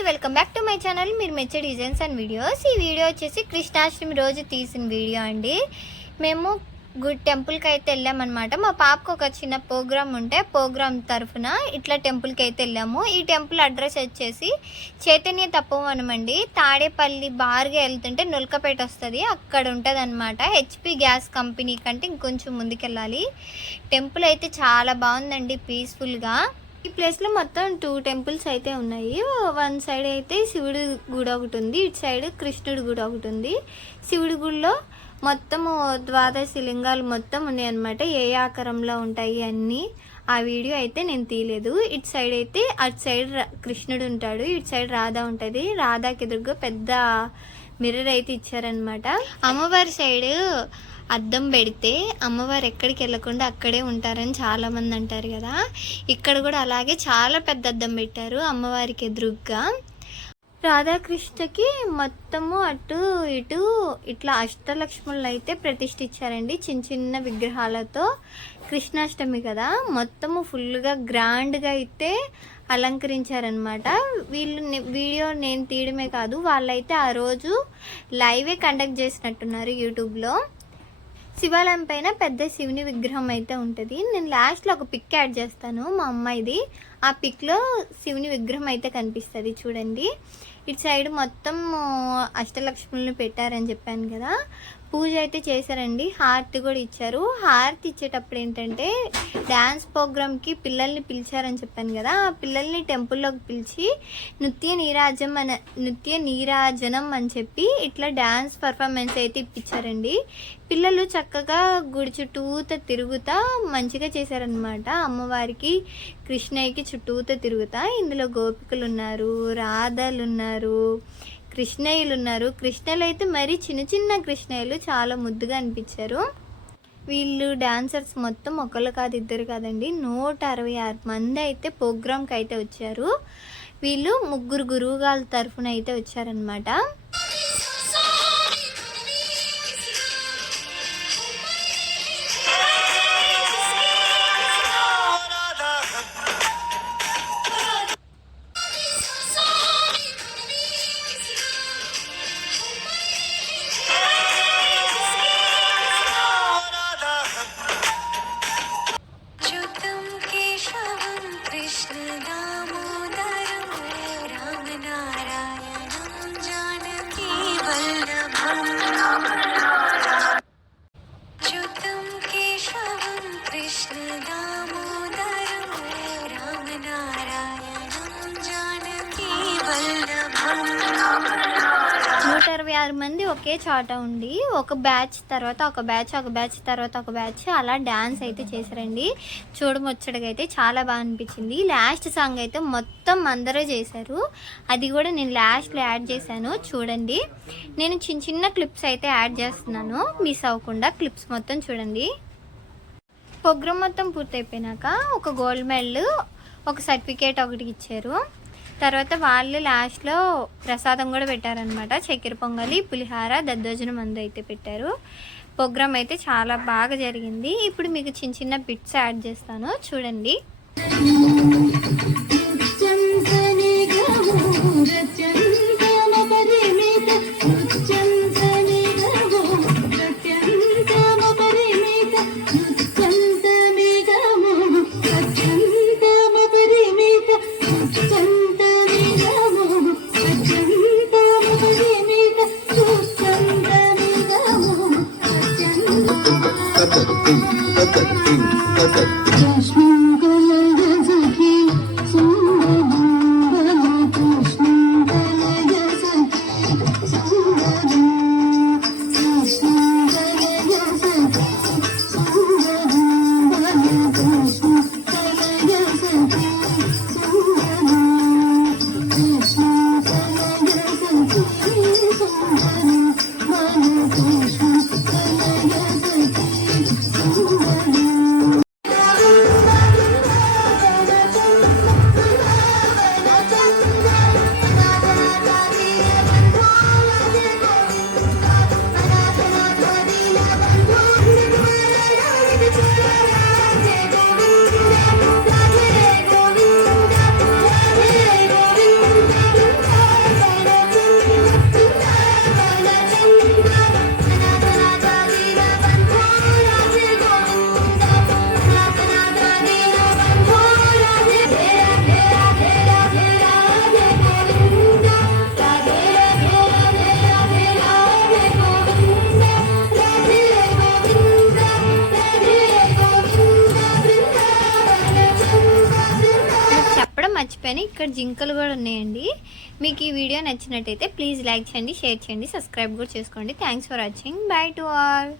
అండి, welcome back to my channel. మీరు మెచ్చే డిజైన్స్ అండ్ వీడియోస్. ఈ వీడియో వచ్చేసి కృష్ణాష్టమి రోజు తీసిన వీడియో అండి. మేము గుడ్ టెంపుల్కి అయితే వెళ్ళామన్నమాట. మా పాపకు ఒక చిన్న ప్రోగ్రామ్ ఉంటే ప్రోగ్రామ్ తరఫున ఇట్లా టెంపుల్కి అయితే వెళ్ళాము. ఈ టెంపుల్ అడ్రస్ వచ్చేసి చైతన్య తపోవనం అండి. తాడేపల్లి బార్గా వెళ్తుంటే నుల్కపేట వస్తుంది, అక్కడ ఉంటుంది అనమాట. హెచ్పి గ్యాస్ కంపెనీ కంటే ఇంకొంచెం ముందుకెళ్ళాలి. టెంపుల్ అయితే చాలా బాగుందండి, పీస్ఫుల్గా. ఈ ప్లేస్లో మొత్తం 2 టెంపుల్స్ అయితే ఉన్నాయి. వన్ సైడ్ అయితే శివుడి గుడి ఒకటి ఉంది, ఇటు సైడ్ కృష్ణుడి గుడి ఒకటి ఉంది. శివుడి గుడిలో మొత్తము ద్వాదశి లింగాలు మొత్తం ఉన్నాయి అన్నమాట. ఏ ఆకారంలో ఉంటాయి అన్నీ. ఆ వీడియో అయితే నేను తీయలేదు. ఇటు సైడ్ అయితే అటు సైడ్ కృష్ణుడు ఉంటాడు, ఇటు సైడ్ రాధా ఉంటుంది. రాధాకి ఎదురుగా పెద్ద మిర్రర్ అయితే ఇచ్చారనమాట. అమ్మవారి సైడ్ అద్దం పెడితే అమ్మవారు ఎక్కడికి వెళ్ళకుండా అక్కడే ఉంటారని చాలామంది అంటారు కదా. ఇక్కడ కూడా అలాగే చాలా పెద్ద అద్దం పెట్టారు అమ్మవారికి ఎదురుగ్గా. రాధాకృష్ణకి మొత్తము అటు ఇటు ఇట్లా అష్టలక్ష్ములు అయితే ప్రతిష్ఠించారండి, చిన్న చిన్న విగ్రహాలతో. కృష్ణాష్టమి కదా, మొత్తము ఫుల్గా గ్రాండ్గా అయితే అలంకరించారనమాట. వీళ్ళు వీడియో నేను తీయడమే కాదు, వాళ్ళైతే ఆ రోజు లైవే కండక్ట్ చేసినట్టున్నారు యూట్యూబ్లో. శివాలయం పైన పెద్ద శివుని విగ్రహం అయితే ఉంటుంది. నేను లాస్ట్లో ఒక పిక్ యాడ్ చేస్తాను మా అమ్మాయిది. ఆ పిక్లో శివుని విగ్రహం అయితే కనిపిస్తుంది చూడండి. ఇటు సైడ్ మొత్తం అష్టలక్ష్ములను పెట్టారని చెప్పాను కదా. పూజ అయితే చేశారండి, హారతి కూడా ఇచ్చారు. హారతి ఇచ్చేటప్పుడు ఏంటంటే డ్యాన్స్ ప్రోగ్రామ్కి పిల్లల్ని పిలిచారని చెప్పాను కదా. ఆ పిల్లల్ని టెంపుల్లోకి పిలిచి నృత్య నీరాజనం అని చెప్పి ఇట్లా డ్యాన్స్ పర్ఫార్మెన్స్ అయితే ఇప్పించారండి. పిల్లలు చక్కగా గుడి చుట్టూత తిరుగుతా మంచిగా చేశారనమాట. అమ్మవారికి కృష్ణయ్యకి చుట్టూత తిరుగుతా. ఇందులో గోపికలు ఉన్నారు, రాధలు ఉన్నారు, కృష్ణయ్యలు ఉన్నారు. కృష్ణలు అయితే మరీ చిన్న చిన్న కృష్ణయ్యలు చాలా ముద్దుగా అనిపించారు. వీళ్ళు డాన్సర్స్ మొత్తం ఒకళ్ళు కాదు, ఇద్దరు కాదండి, 166 మంది అయితే ప్రోగ్రామ్కి అయితే వచ్చారు. వీళ్ళు 3 గురువుగాళ్ళ తరఫున అయితే వచ్చారనమాట. మంది ఒకే చోట ఉండి ఒక బ్యాచ్ తర్వాత ఒక బ్యాచ్, ఒక బ్యాచ్ తర్వాత ఒక బ్యాచ్ అలా డ్యాన్స్ అయితే చేశారండి. చూడముచ్చటగా అయితే చాలా బాగా అనిపించింది. లాస్ట్ సాంగ్ అయితే మొత్తం అందరూ చేశారు, అది కూడా నేను లాస్ట్లో యాడ్ చేశాను చూడండి. నేను చిన్న చిన్న క్లిప్స్ అయితే యాడ్ చేస్తున్నాను, మిస్ అవ్వకుండా క్లిప్స్ మొత్తం చూడండి. ప్రోగ్రామ్ మొత్తం పూర్తయిపోయినాక ఒక గోల్డ్ మెడల్, ఒక సర్టిఫికేట్ ఒకటి ఇచ్చారు. తర్వాత వాళ్ళు లాస్ట్లో ప్రసాదం కూడా పెట్టారనమాట. చక్కెర పొంగలి, పులిహార, దద్దోజనం మందు అయితే పెట్టారు. ప్రోగ్రామ్ అయితే చాలా బాగా జరిగింది. ఇప్పుడు మీకు చిన్న చిన్న బిట్స్ యాడ్ చేస్తాను చూడండి. మర్చిపోయాను, ఇక్కడ జింకలు కూడా ఉన్నాయండి. మీకు ఈ వీడియో నచ్చినట్టయితే ప్లీజ్ లైక్ చేయండి, షేర్ చేయండి, సబ్స్క్రైబ్ కూడా చేసుకోండి. Thanks for watching. By to all.